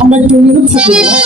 আমরা একটু নিরুপ থাকবো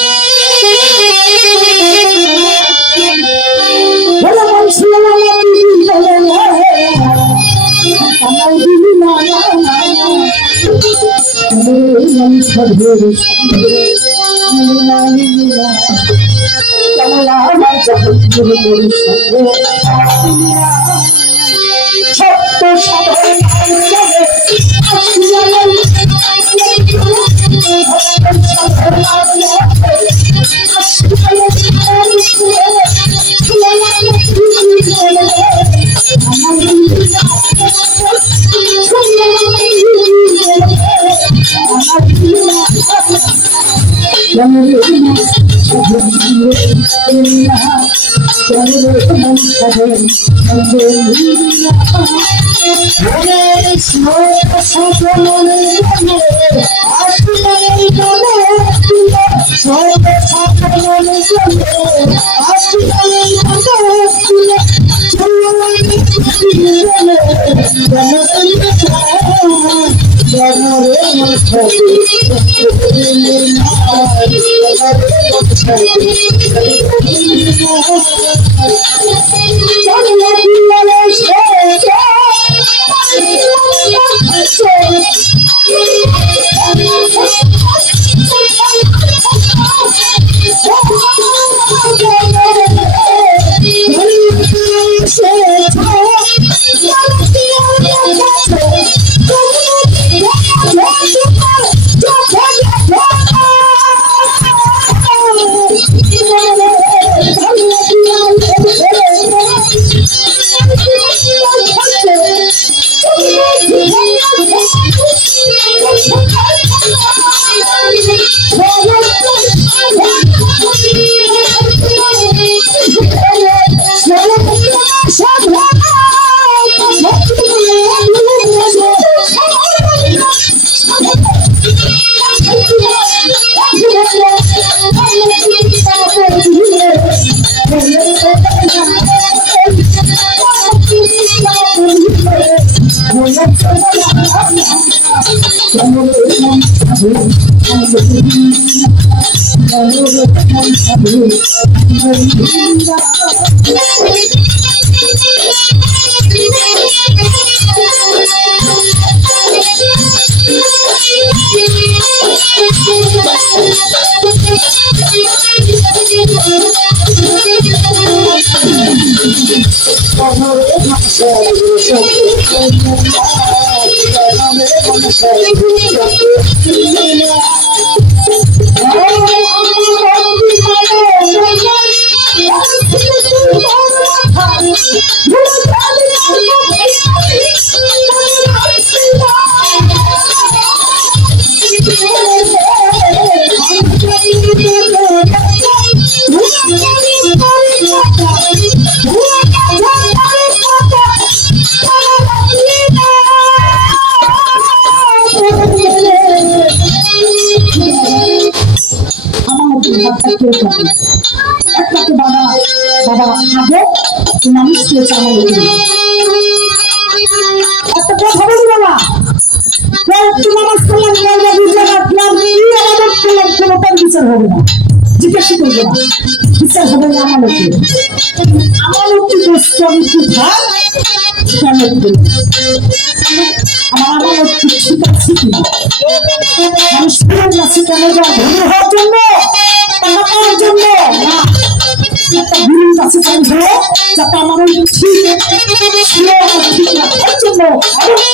জিজ্ঞাসা করবে না বিচার হবে না আমার লোকটি আমার কিছু পাচ্ছি কিনা মানুষ কাছে কেন যায় ধনী হওয়ার জন্য টাকা পাওয়ার জন্য না একটা গুরুর কাছে কেন ধরো যাতে আমার ঠিক রাখার জন্য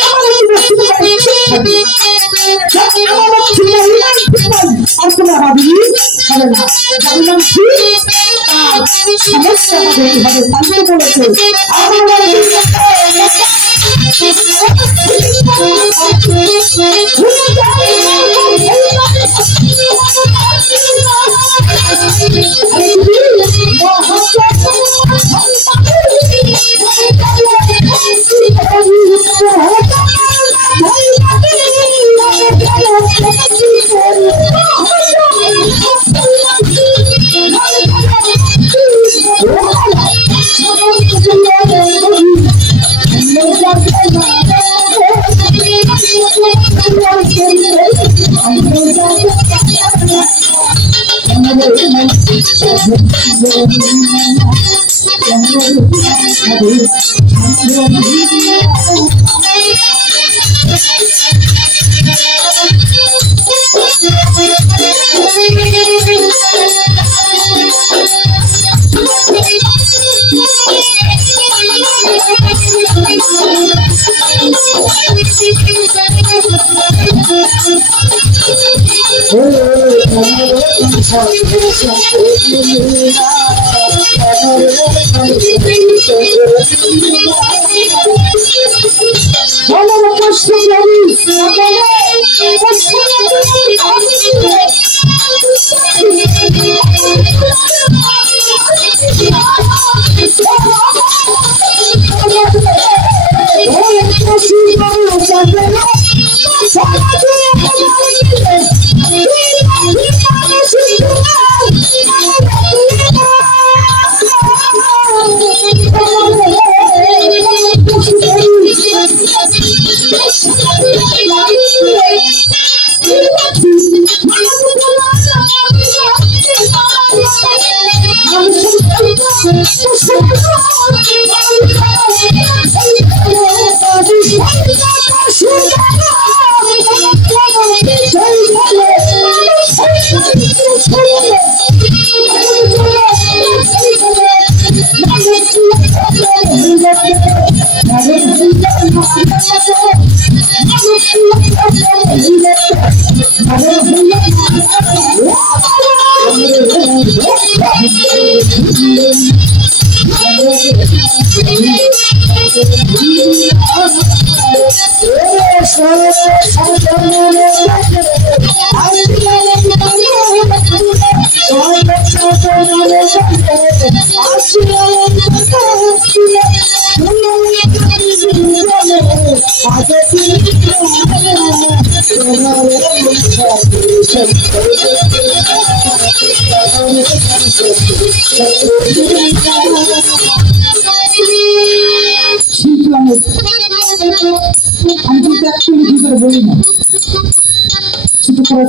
আমার বস্তু আর কোনো আবাদি হবে না ভাবলাম ঠিক আর সমস্যা হবে তাই বলেছে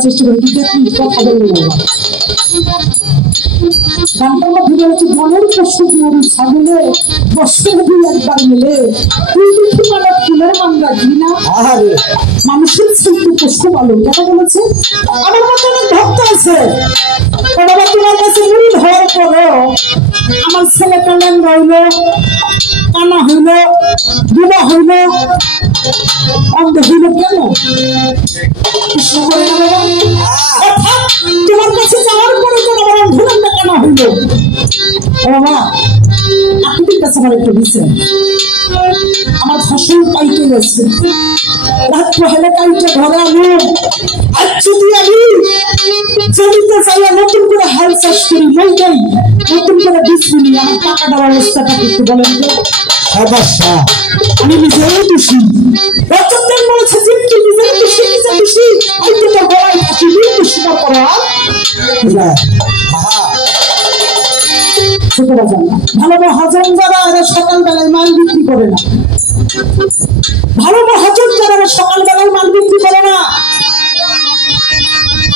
চেষ্টা করি কথা বলবো গানটার মধ্যে হচ্ছে বনের পশু গরু ছাগলে বছর দিন একবার মিলে তুই দেখি মানে ফুলের মান রাখবি না মানুষের ছেলে পশু ভালো কেন বলেছে আমার মতো অনেক ভক্ত আছে বাবা তোমার কাছে মুড়ি হওয়ার পরেও আমার ছেলেটা ল্যাংড়া হইলো কানা হইলো বুড়া হইলো অন্ধ হইলো কেন তোমার কাছে যাওয়ার পরে তো আমার অন্ধকারটা কেন হইল বাবা আপনাদের কাছে আমার একটু দিচ্ছেন আমার ফসল পাইতে গেছে রাত পহেলে পাইতে ঘরে আনো আজ যদি আমি জমিতে চাইয়া নতুন করে হাল চাষ করি মই যাই নতুন করে বীজ কিনি আমার টাকা দেওয়ার অবস্থাটা একটু বলেন তো আমি নিজেও দোষী রচনদের বলেছে যে কি নিজের দোষী নিজে দোষী হয়তো তোর গলায় ফাঁসি দিয়ে দোষীটা করা ছোটরা জান না ভালো মহাজন যারা এরা সকালবেলায় মাল বিক্রি করে না ভালো মহাজন যারা এরা সকালবেলায় মাল বিক্রি করে না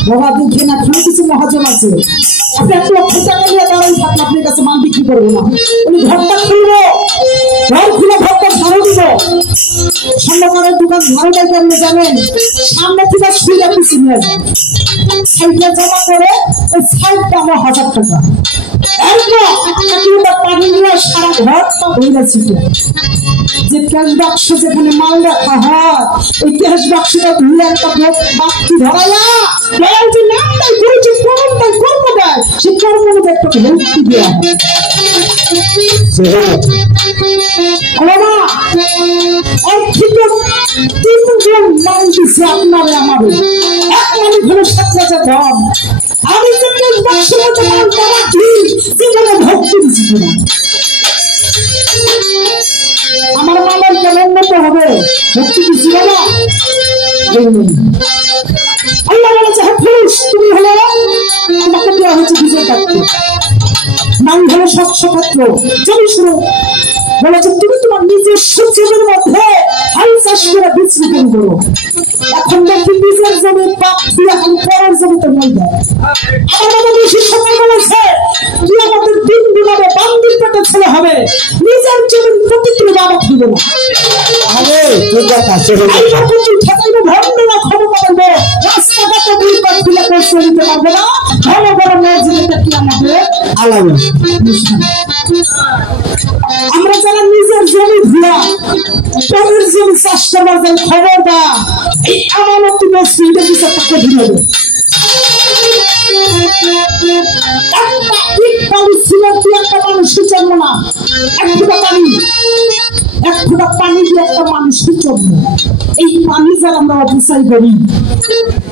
বাবা দেখে না কোনো কিছু মহাজন আছে আপনি একটু অক্ষর টাকা নিয়ে দাঁড়াই থাকলে আপনার কাছে মাল বিক্রি করবো না উনি ঘরটা খুলবো ঘর খুলে ঘরটা ঝাড়ু দিব স্বর্ণকারের দোকান ঝাড়ু দেয় আপনি জানেন সামনে থেকে সুইলা পিছিয়ে নিয়ে যান সাইডে জমা করে ওই সাইডটা আমার 1000 টাকা এরপর পানি নিয়ে সারা ঘরটা ধরে ছিল যে ক্যাশ বাক্স যেখানে মাল রাখা হয় ওই ক্যাশ বাক্সটা ধুলে একটা বাক্তি ধরাইয়া দেয় যে নাম দেয় করেছে কর্ম দেয় কর্ম দেয় সে কর্ম অনুযায়ী একটা ভক্তি দেওয়া তিনজন নাম দিচ্ছে আপনারে আমারে এক মালিক হলো 7,000 ধন আমি যে ক্যাশ বাক্সের মধ্যে মালটা রাখি সেখানে ভক্তি দিচ্ছি না আমার মালের কেমন মতো হবে ভক্তি দিচ্ছি না আল্লাহ বলেছে হ্যাঁ পুরুষ তুমি হলো তোমাকে দেওয়া হয়েছে বিজয় পাত্র নাম হলো 700 পাত্র চলি শুরু বলেছে তুমি তোমার নিজের সূর্যের মধ্যে হাল চাষ করে বিচ্ছিন্ন করো। এখন দেখি নিজের জমি পাপ দিয়ে এখন পরের জমিতে নিয়ে যায়। আমাদের বেশি সময় বলেছে কি আমাদের দিন দিনাবে বান্দির পেটে ছেলে হবে, নিজের জমির প্রতিক্রিয়া বাবা দিবে না। রাস্তাঘাটে দুই পাশ দিলে পৌঁছে দিতে পারবে না, ভালো বড় মসজিদটা কি আমাদের আলাদা। আমরা যারা নিজের জমি দিয়া পরের জমি চাষ করবার যাই খবর দা এই আমানতি মসজিদের কিছু একটা কঠিন হবে। একটা মানুষের জন্ম না, এক ফোঁটা পানি দিয়ে একটা মানুষের জন্ম। এই পানি যারা আমরা অপচয় করি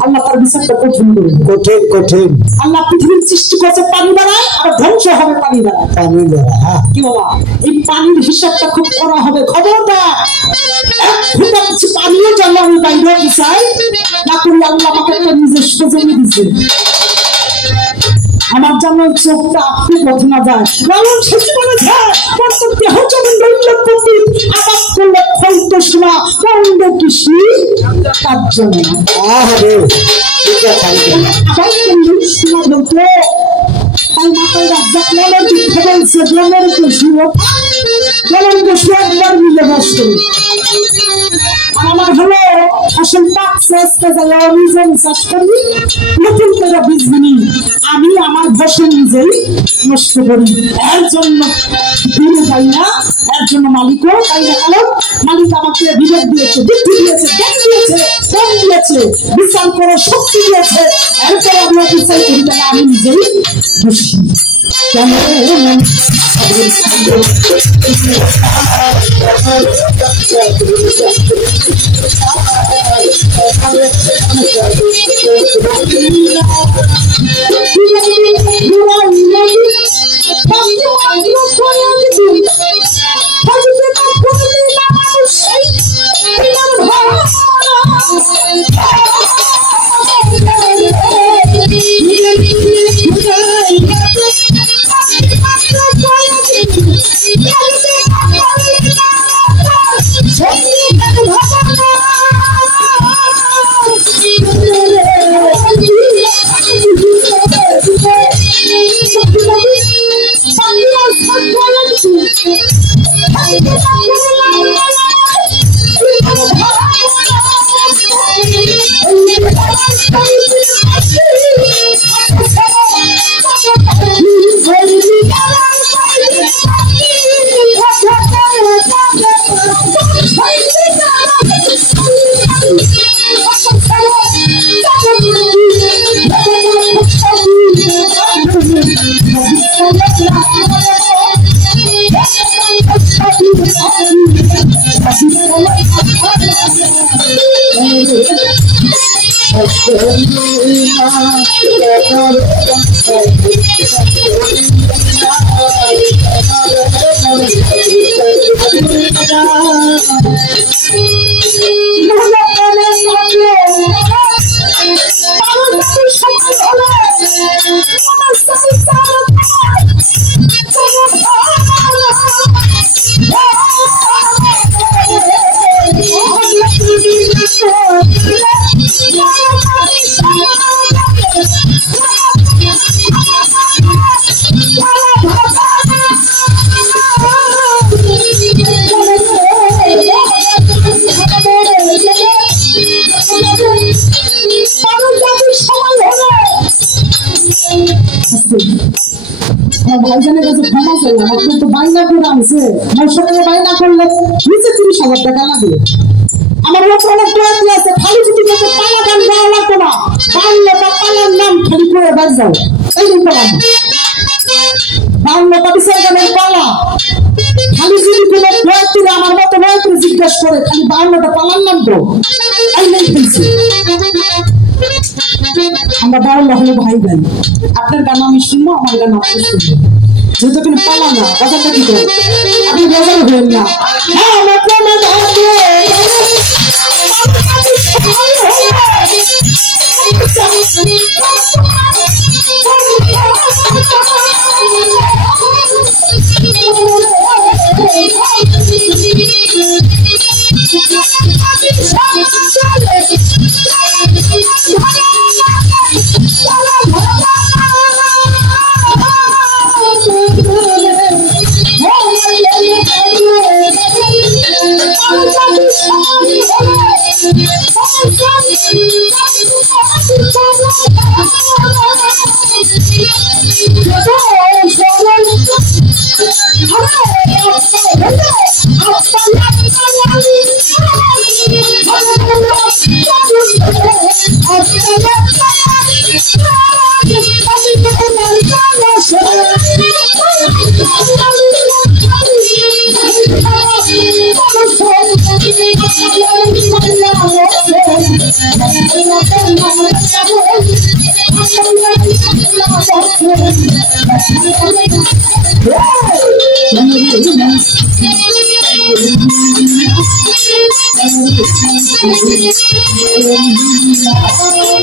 আল্লাহ তার বিচারটা কঠিন করে, কঠিন কঠিন। আল্লাহ পৃথিবীর সৃষ্টি করছে পানি দ্বারা, আর ধ্বংস হবে পানি দ্বারা, পানি দ্বারা। কি বাবা এই পানির হিসাবটা খুব করা হবে। খবরদার এক ফোঁটা কিছু পানিও যেন আমি বাইরে চাই না করি। আল্লাহ আমাকে একটা নিজস্ব জমি দিচ্ছে, আমার জন্য চোখটা আপনি পথে না যায়। লালন শেষে বলেছে প্রত্যেক দেহ যেমন দৈন্যপতি আবাদ করলে ফলতে শোনা পণ্ড কৃষি তার জন্য আবার করলে শোনা বলতো। তাই মাতার রাজ্জাক লালন দীক্ষা বলছে লালন কৃষি লালন কৃষি একবার মিলে বাস করি। আমার হলো আসল পাকছে আজকে যাই নিজে চাষ করি, নতুন করে বীজবিনি আমি আমার ফসল নিজেই নষ্ট করি। এর জন্য দিনে যাই না, এর জন্য মালিকও তাই না। কারণ মালিক আমাকে বিবেক দিয়েছে, বুদ্ধি দিয়েছে, জ্ঞান দিয়েছে, প্রেম দিয়েছে, বিচার করে শক্তি দিয়েছে। এরপর আমি বিচার করি না, আমি নিজেই দোষী। কেন ভাইজানের কাছে ক্ষমা চাইলাম, আপনি তো বাইনা করে আনছে, আমার সঙ্গে বাইনা করলে নিচে 30,000 টাকা লাগে। আমার অনেক প্রয়াস আছে, খালি যদি পালা গান দেওয়া লাগতো না, বাংলাটা পালার নাম খালি করে বাজ যাও, এই পালাম বাংলাটা বিচার গানের পালা। খালি যদি কোনো প্রয়াসী আমার মতো প্রয়াসী জিজ্ঞেস করে খালি বাংলাটা পালার নাম তো এই নেই ফেলছে। আমরা বাংলা হলে ভাই ভাই, আপনার গান আমি শুনবো, আমার গান আপনি শুনবো, যেহেতু কিন্তু পালা না বাজারটা কি করে আপনি বাজার হবেন না। হ্যাঁ Hey!